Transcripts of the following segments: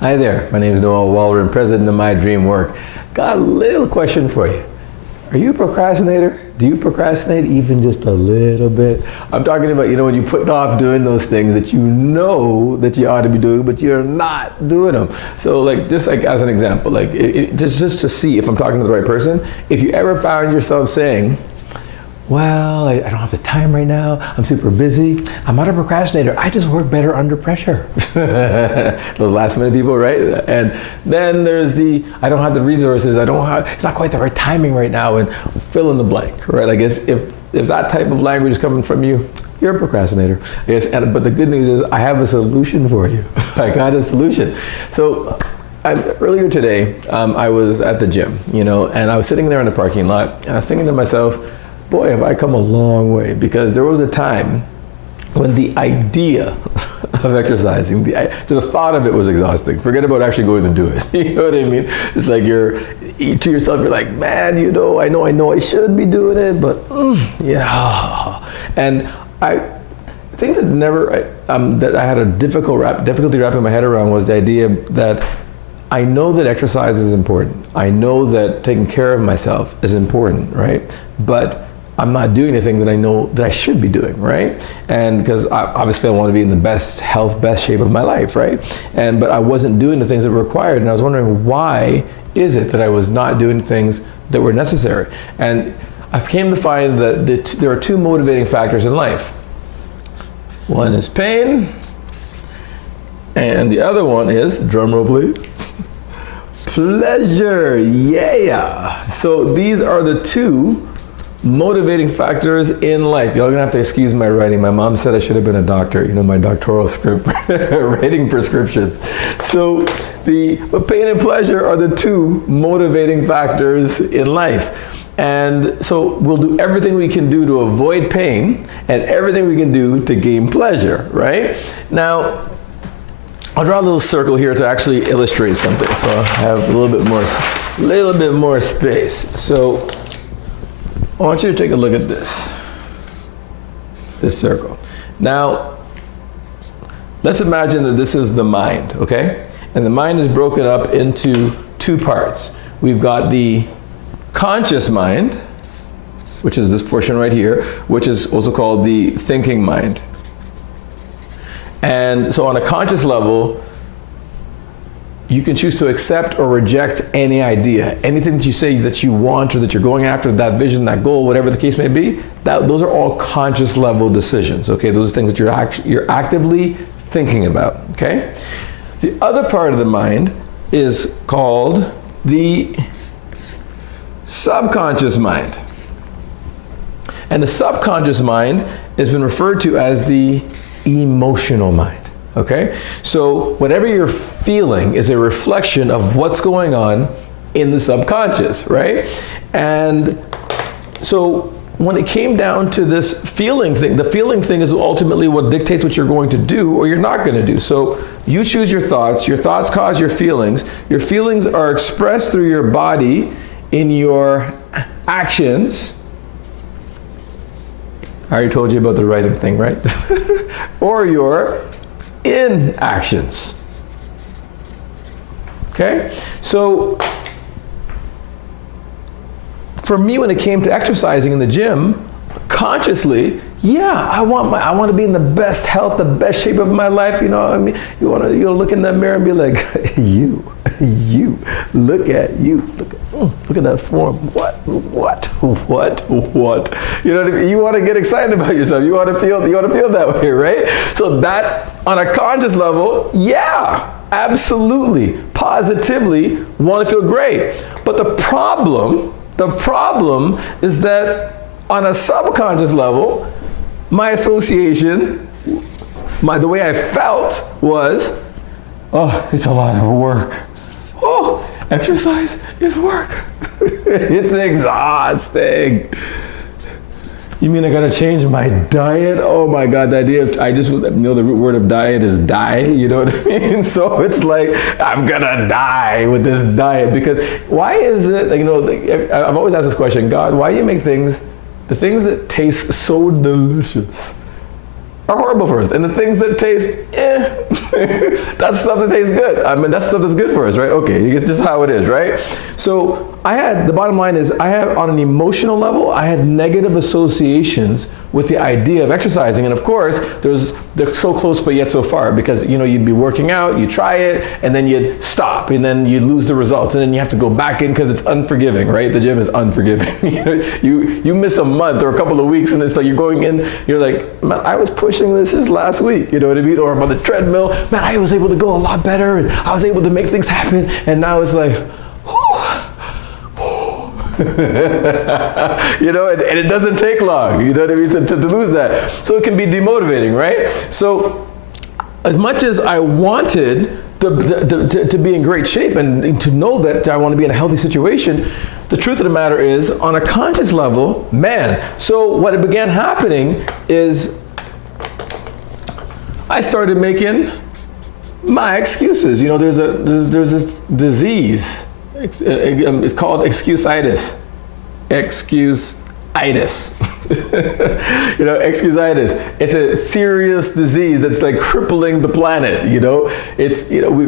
Hi there, my name is Noel Walden, president of My Dream Work. Got a little question for you. Are you a procrastinator? Do you procrastinate even just a little bit? I'm talking about, when you put off doing those things that you know that you ought to be doing, but you're not doing them. So just as an example, just to see if I'm talking to the right person, if you ever found yourself saying, well, I don't have the time right now. I'm super busy. I'm not a procrastinator. I just work better under pressure. Those last minute people, right? And then there's I don't have the resources. It's not quite the right timing right now, and fill in the blank, right? If that type of language is coming from you, you're a procrastinator. Yes, but the good news is I have a solution for you. I got a solution. So earlier today, I was at the gym, and I was sitting there in the parking lot, and I was thinking to myself, boy, have I come a long way, because there was a time when the idea of exercising, the thought of it was exhausting. Forget about actually going to do it. You know what I mean? It's like to yourself, you're like, man, I know I should be doing it, but And I think that I had a difficulty wrapping my head around was the idea that I know that exercise is important. I know that taking care of myself is important, right? But I'm not doing the thing that I know that I should be doing, right? And because obviously I want to be in the best health, best shape of my life, right? But I wasn't doing the things that were required, and I was wondering, why is it that I was not doing things that were necessary? And I came to find that there are two motivating factors in life. One is pain, and the other one is, drumroll please, pleasure. Yeah. So these are the two motivating factors in life. Y'all gonna have to excuse my writing. My mom said I should have been a doctor, my doctoral script, writing prescriptions. So but pain and pleasure are the two motivating factors in life. And so we'll do everything we can do to avoid pain and everything we can do to gain pleasure, right? Now, I'll draw a little circle here to actually illustrate something. So I have a little bit more space. So I want you to take a look at this circle. Now, let's imagine that this is the mind, okay? And the mind is broken up into two parts. We've got the conscious mind, which is this portion right here, which is also called the thinking mind. And so on a conscious level, you can choose to accept or reject any idea. Anything that you say that you want or that you're going after, that vision, that goal, whatever the case may be, those are all conscious level decisions, okay? Those are things that you're actively thinking about, okay? The other part of the mind is called the subconscious mind. And the subconscious mind has been referred to as the emotional mind. Okay, so whatever you're feeling is a reflection of what's going on in the subconscious, right? And so when it came down to this feeling thing, the feeling thing is ultimately what dictates what you're going to do or you're not going to do. So you choose your thoughts cause your feelings are expressed through your body in your actions. I already told you about the writing thing, right? Or your inactions. Okay? So for me, when it came to exercising in the gym, consciously, I want to be in the best health, the best shape of my life. You want to look in that mirror and be like, you, look at you, look at that form. What? You know what I mean? You want to get excited about yourself. You want to feel that way, right? So that on a conscious level, absolutely, positively want to feel great. But the problem is that on a subconscious level, my association, the way I felt was, it's a lot of work. Exercise is work. It's exhausting. You mean I gotta change my diet? Oh my God, the idea of, the root word of diet is die, you know what I mean? So it's like, I'm gonna die with this diet, because why is it, I've always asked this question, God, why do you make the things that taste so delicious are horrible for us. And the things that taste, that's stuff that tastes good. I mean, that's stuff that's good for us, right? Okay, it's just how it is, right? So the bottom line is, I have, on an emotional level, I had negative associations with the idea of exercising. And of course, they're so close but yet so far, because you'd be working out, you try it, and then you'd stop, and then you'd lose the results, and then you have to go back in because it's unforgiving, right? The gym is unforgiving. You miss a month or a couple of weeks, and it's like you're going in, you're like, man, I was pushing this just last week, you know what I mean? Or I'm on the treadmill, man, I was able to go a lot better, and I was able to make things happen, and now it's like, and it doesn't take long, you know what I mean, to lose that. So it can be demotivating, right? So as much as I wanted to be in great shape and to know that I want to be in a healthy situation, the truth of the matter is, on a conscious level, man, so what it began happening is I started making my excuses. There's this disease. It's called excuse-itis. Excuse-itis. Excuse-itis. It's a serious disease that's like crippling the planet. We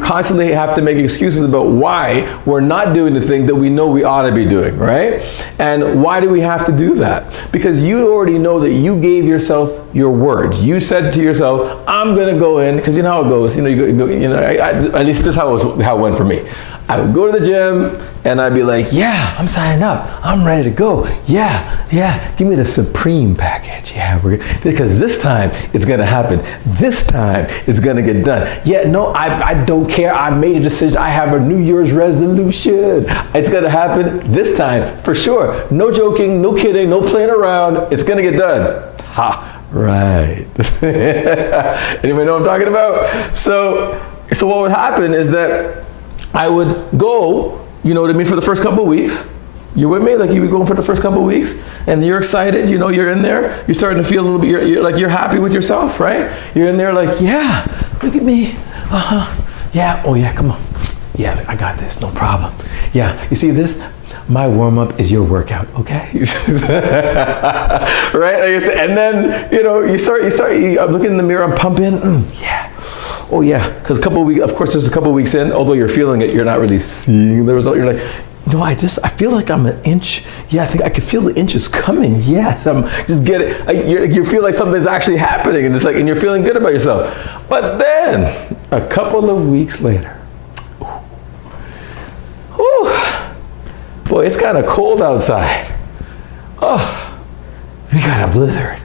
constantly have to make excuses about why we're not doing the thing that we know we ought to be doing, right? And why do we have to do that? Because you already know that you gave yourself your word. You said to yourself, I'm going to go in, because you know how it goes. At least this is how it went for me. I would go to the gym and I'd be like, yeah, I'm signing up. I'm ready to go. Yeah, give me the supreme package. Yeah, because this time it's gonna happen. This time it's gonna get done. Yeah, no, I don't care. I made a decision. I have a New Year's resolution. It's gonna happen this time for sure. No joking, no kidding, no playing around. It's gonna get done. Ha, right. Anybody know what I'm talking about? So what would happen is that I would go, for the first couple of weeks. You're with me? Like, you would go for the first couple of weeks, and you're excited, you're in there, you're starting to feel a little bit, you're happy with yourself, right? You're in there like, yeah, look at me, yeah, oh yeah, come on. Yeah, I got this, no problem. Yeah, you see this? My warm-up is your workout, okay? Right? And then, you start, I'm looking in the mirror, I'm pumping, yeah. Oh yeah, because there's a couple of weeks in, although you're feeling it, you're not really seeing the result. You're like, I feel like I'm an inch. Yeah, I think I can feel the inches coming. Yes, I'm just get it. You feel like something's actually happening, and and you're feeling good about yourself. But then, a couple of weeks later, boy, it's kind of cold outside. Oh, we got a blizzard.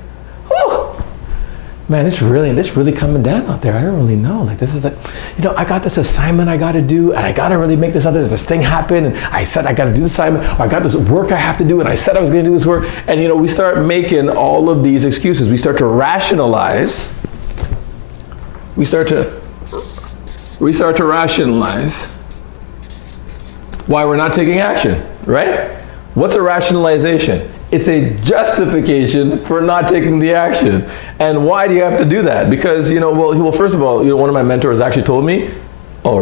Man, it's really coming down out there. I don't really know. This is I got this assignment I got to do, and I got to really make this thing happen. And I said I got to do this assignment, or I got this work I have to do, and I said I was going to do this work. And we start making all of these excuses. We start to rationalize. We start to rationalize why we're not taking action, right? What's a rationalization? It's a justification for not taking the action. And why do you have to do that? Because, first of all, one of my mentors actually told me, oh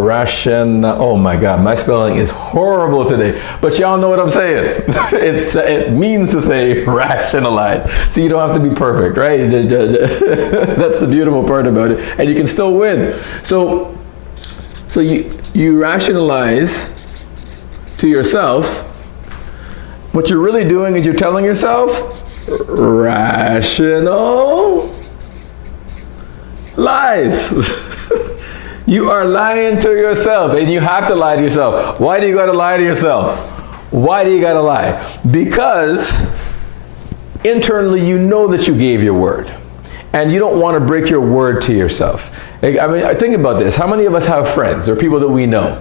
my God, my spelling is horrible today. But y'all know what I'm saying. It means to say rationalize. So you don't have to be perfect, right? That's the beautiful part about it. And you can still win. So you rationalize to yourself. What you're really doing is you're telling yourself rational lies. You are lying to yourself, and you have to lie to yourself. Why do you got to lie to yourself? Why do you got to lie? Because internally you know that you gave your word, and you don't want to break your word to yourself. Think about this. How many of us have friends or people that we know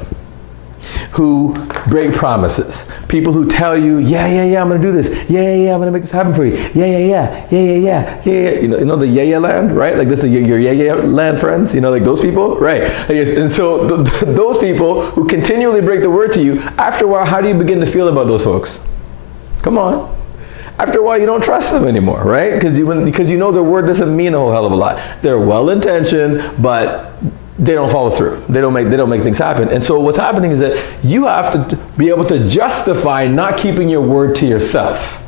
who break promises? People who tell you, yeah, I'm going to do this. Yeah, I'm going to make this happen for you. Yeah. You know the yeah land, right? Like this is your yeah land friends, like those people, right? And so those people who continually break the word to you, after a while, how do you begin to feel about those folks? Come on. After a while, you don't trust them anymore, right? Because you know their word doesn't mean a whole hell of a lot. They're well-intentioned, but they don't follow through. They don't make things happen. And so what's happening is that you have to be able to justify not keeping your word to yourself.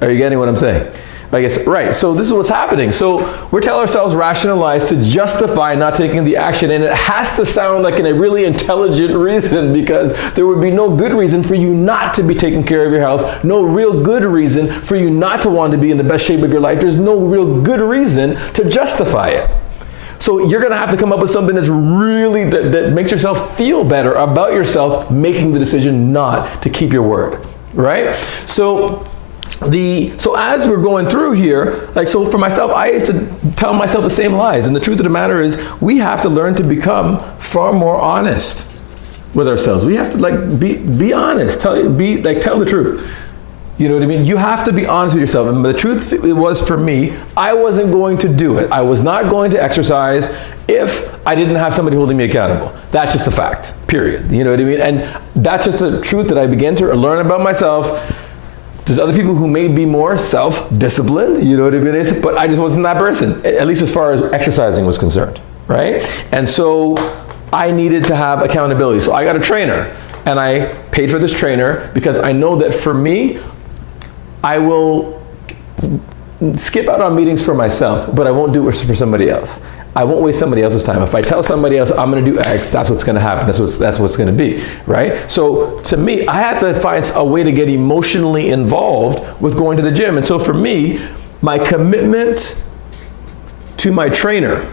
Are you getting what I'm saying? I guess, right. So this is what's happening. So we're telling ourselves rationalize to justify not taking the action. And it has to sound like a really intelligent reason, because there would be no good reason for you not to be taking care of your health. No real good reason for you not to want to be in the best shape of your life. There's no real good reason to justify it. So you're going to have to come up with something that's really, that makes yourself feel better about yourself making the decision not to keep your word, right? So as we're going through here, so for myself, I used to tell myself the same lies. And the truth of the matter is, we have to learn to become far more honest with ourselves. We have to be honest, tell the truth. You know what I mean? You have to be honest with yourself. And the truth it was for me, I wasn't going to do it. I was not going to exercise if I didn't have somebody holding me accountable. That's just a fact, period. You know what I mean? And that's just the truth that I began to learn about myself. There's other people who may be more self-disciplined, you know what I mean? But I just wasn't that person, at least as far as exercising was concerned, right? And so I needed to have accountability. So I got a trainer, and I paid for this trainer because I know that for me, I will skip out on meetings for myself, but I won't do it for somebody else. I won't waste somebody else's time. If I tell somebody else I'm going to do X, that's what's going to happen. That's what's going to be, right? So to me, I had to find a way to get emotionally involved with going to the gym. And so for me, my commitment to my trainer,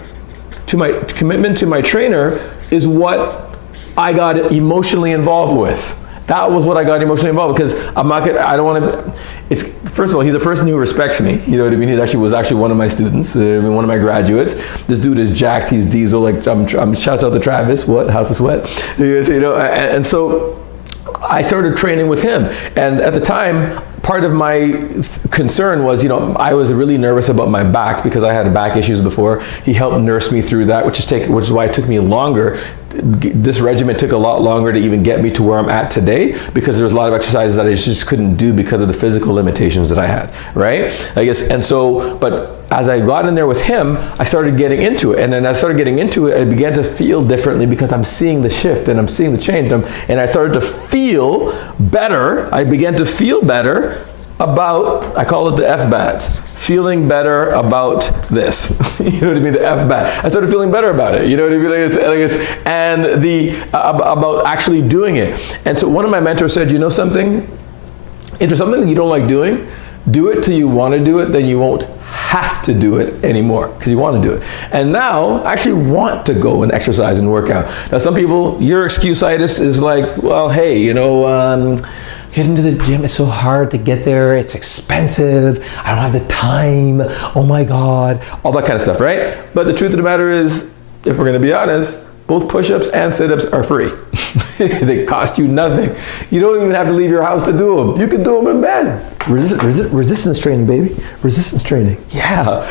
is what I got emotionally involved with. That was what I got emotionally involved with, because I don't want to, first of all, he's a person who respects me, you know what I mean? He was actually one of my students, one of my graduates. This dude is jacked, he's diesel, shouts out to Travis, what, House of Sweat? You know, and so I started training with him. And at the time, part of my concern was, I was really nervous about my back because I had back issues before. He helped nurse me through that, which is why it took me longer. This regimen took a lot longer to even get me to where I'm at today, because there was a lot of exercises that I just couldn't do because of the physical limitations that I had, right? I guess, and so, but as I got in there with him, I started getting into it. And then as I started getting into it, I began to feel differently because I'm seeing the shift and I'm seeing the change. And I started to feel better. I began to feel better about, I call it the F-bats, feeling better about this. You know what I mean? The F-bat. I started feeling better about it. You know what I mean? And about actually doing it. And so one of my mentors said, you know something? If there's something that you don't like doing, do it till you want to do it, then you won't have to do it anymore because you want to do it. And now I actually want to go and exercise and work out. Now some people, your excuse-itis is like, well, hey, getting to the gym is so hard to get there. It's expensive. I don't have the time. Oh my God. All that kind of stuff, right? But the truth of the matter is, if we're going to be honest, both push-ups and sit-ups are free. They cost you nothing. You don't even have to leave your house to do them. You can do them in bed. Resistance training, baby. Resistance training. Yeah.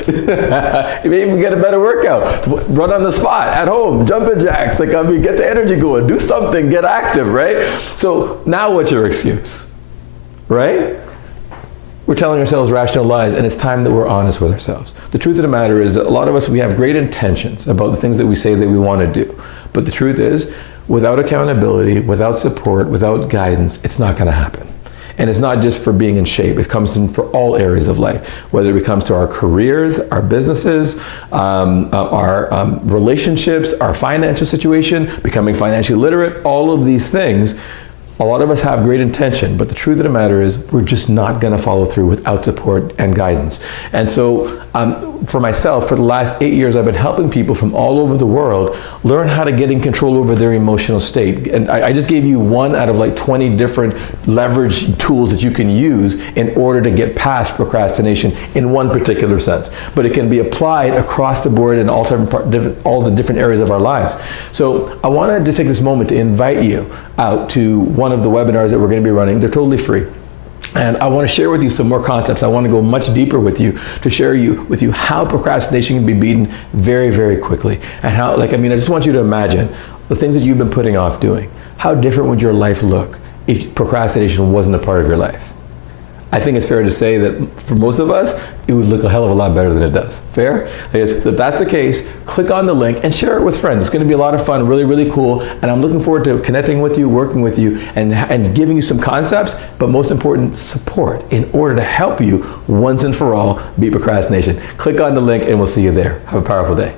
You may even get a better workout. Run on the spot at home. Jumping jacks. Get the energy going. Do something. Get active, right? So now what's your excuse? Right? We're telling ourselves rational lies, and it's time that we're honest with ourselves. The truth of the matter is that a lot of us, we have great intentions about the things that we say that we want to do. But the truth is, without accountability, without support, without guidance, it's not going to happen. And it's not just for being in shape. It comes in for all areas of life, whether it comes to our careers, our businesses, our relationships, our financial situation, becoming financially literate, all of these things. A lot of us have great intention, but the truth of the matter is we're just not going to follow through without support and guidance. And so for myself, for the last 8 years, I've been helping people from all over the world learn how to get in control over their emotional state. And I just gave you one out of 20 different leverage tools that you can use in order to get past procrastination in one particular sense. But it can be applied across the board in all the different areas of our lives. So I wanted to take this moment to invite you out to one of the webinars that we're going to be running. They're totally free. And I want to share with you some more concepts. I want to go much deeper with you to share with you how procrastination can be beaten very, very quickly. And how, I just want you to imagine the things that you've been putting off doing. How different would your life look if procrastination wasn't a part of your life? I think it's fair to say that for most of us, it would look a hell of a lot better than it does. Fair? If that's the case, click on the link and share it with friends. It's going to be a lot of fun, really, really cool. And I'm looking forward to connecting with you, working with you, and giving you some concepts, but most important, support in order to help you once and for all beat procrastination. Click on the link and we'll see you there. Have a powerful day.